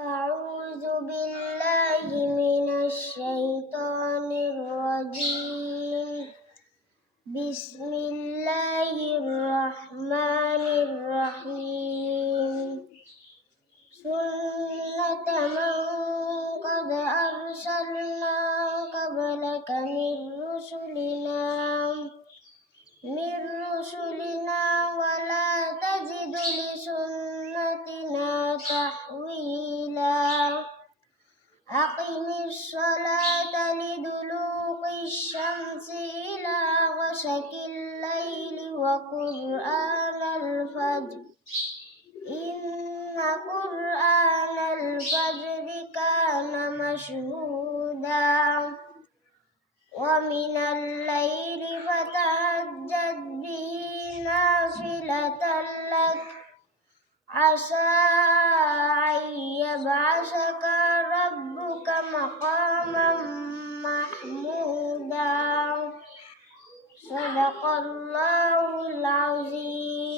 أعوذ بالله من الشيطان الرجيم. بسم الله الرحمن الرحيم. سنة من قد أرسلنا قبلك من رسلنا ولا تجد لسنتنا تحويلا. أقم الصلاة لدلوق الشمس إلى غسق الليل وقرآن الفجر إن قرآن الفجر كان مشهودا. ومن الليل فتهجد به نافلة لك عسى أن يبعثك ربك مقاما محمودا. صدق الله العظيم.